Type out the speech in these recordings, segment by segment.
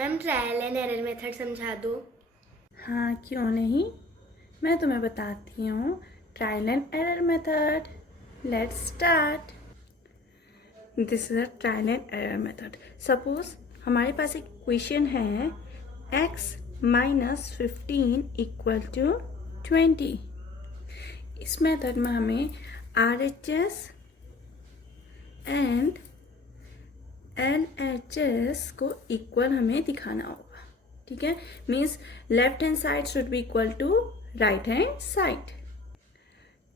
Ma'am trial and error method समझा दो। हाँ, क्यों नहीं। मैं तुम्हें बताती हूँ trial and error method. Let's start. This is a trial and error method. Suppose हमारे पास एक क्वेश्चन है x माइनस 15 इक्वल टू 20। इस मेथड में हमें RHS एंड LHS को इक्वल हमें दिखाना होगा। ठीक है, means left hand side should be equal to right hand side.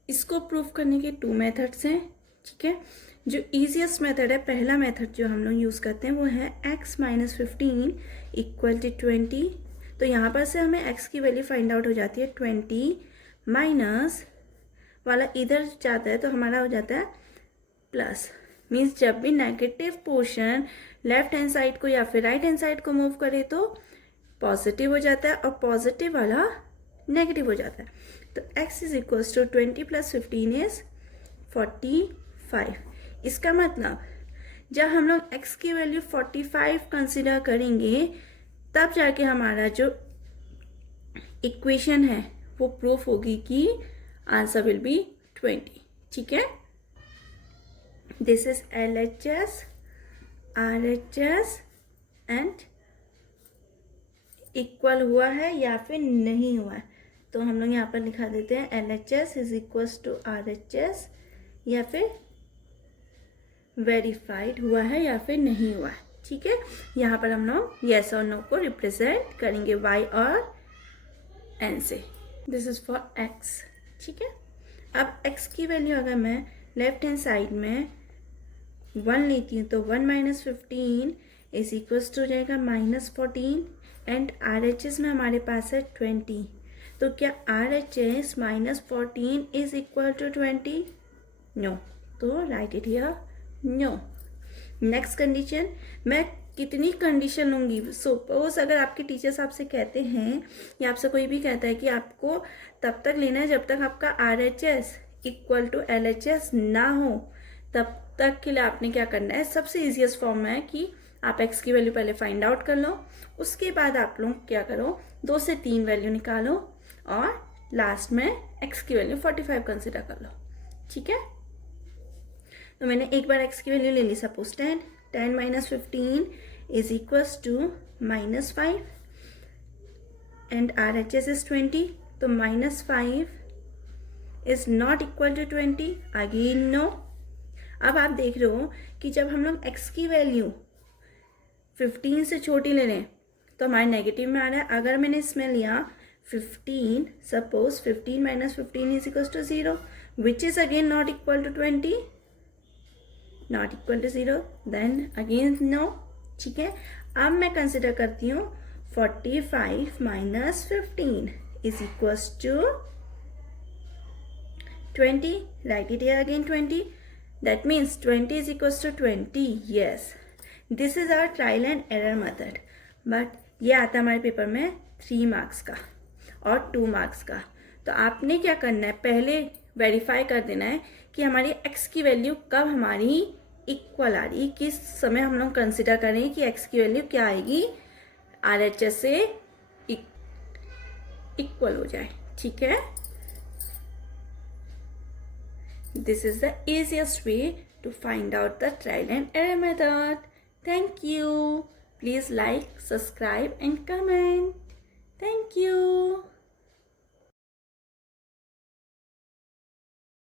इसको प्रूव करने के 2 मेथड्स हैं। ठीक है, जो इजीएस्ट मेथड है, पहला मेथड जो हम लोग यूज़ करते हैं वो है x माइनस 15 इक्वल टू 20। तो यहाँ पर से हमें x की वैल्यू फाइंड आउट हो जाती है 20 माइनस वाला इधर जाता है तो हमारा हो जाता है प्लस। मीन्स जब भी negative portion left hand side को या फिर राइट हैंड साइड को मूव करे तो पॉजिटिव हो जाता है और पॉजिटिव वाला नेगेटिव हो जाता है। तो x is equals to 20 plus 15 is 45। इसका मतलब जब हम लोग x की वैल्यू 45 कंसिडर करेंगे तब जाके हमारा जो इक्वेशन है वो प्रूफ होगी कि आंसर विल बी 20। ठीक है, this is LHS, RHS and equal हुआ है या फिर नहीं हुआ है। तो हम लोग यहाँ पर लिखा देते हैं LHS is equals to RHS, या फिर वेरीफाइड हुआ है या फिर नहीं हुआ है। ठीक है, यहाँ पर हम लोग येस और नो को रिप्रेजेंट करेंगे y और n से। This is for x। ठीक है, अब x की वैल्यू अगर मैं लेफ्ट हैंड साइड में 1 लेती हूँ तो 1 माइनस 15 इज इक्वल्स टू हो जाएगा -14 एंड RHS में हमारे पास है 20। तो क्या RHS minus 14 is equal to 20? No. तो write it here, no. Next condition, मैं कितनी कंडीशन लूँगी? सपोज अगर आपके टीचर्स आपसे कहते हैं या आपसे कोई भी कहता है कि आपको तब तक लेना है जब तक आपका RHS इक्वल टू LHS ना हो, तब तक के लिए आपने क्या करना है? सबसे ईजिएस्ट फॉर्म है कि आप x की वैल्यू पहले फाइंड आउट कर लो, उसके बाद आप लोग क्या करो, 2 से 3 वैल्यू निकालो और लास्ट में x की वैल्यू 45 कंसिडर कर लो। ठीक है, तो मैंने एक बार x की वैल्यू ले ली, suppose 10 minus 15 is equals to -5 and RHS is 20। तो -5 is not equal to 20, again no. अब आप देख रहे हो कि जब हम लोग x की वैल्यू 15 से छोटी ले लें तो हमारे नेगेटिव में आ रहा है। अगर मैंने इसमें लिया 15, suppose 15 minus 15 is equal to 0 which is again not equal to 20, not equal to 0, then again no. ठीक है, अब मैं कंसिडर करती हूँ 45 minus 15 is equal to 20, right it here again 20, that means 20 is equals to 20. yes, this is our trial and error method, but ये आता है हमारे पेपर में 3 मार्क्स का और 2 मार्क्स का। तो आपने क्या करना है, पहले वेरीफाई कर देना है कि हमारी x की वैल्यू कब हमारी इक्वल आ रही, किस समय हम लोग कंसिडर करें कि x की वैल्यू क्या आएगी, RHS से इक्वल हो जाए। ठीक है, this is the easiest way to find out the trial and error method. Thank you. Please like, subscribe and comment. Thank you.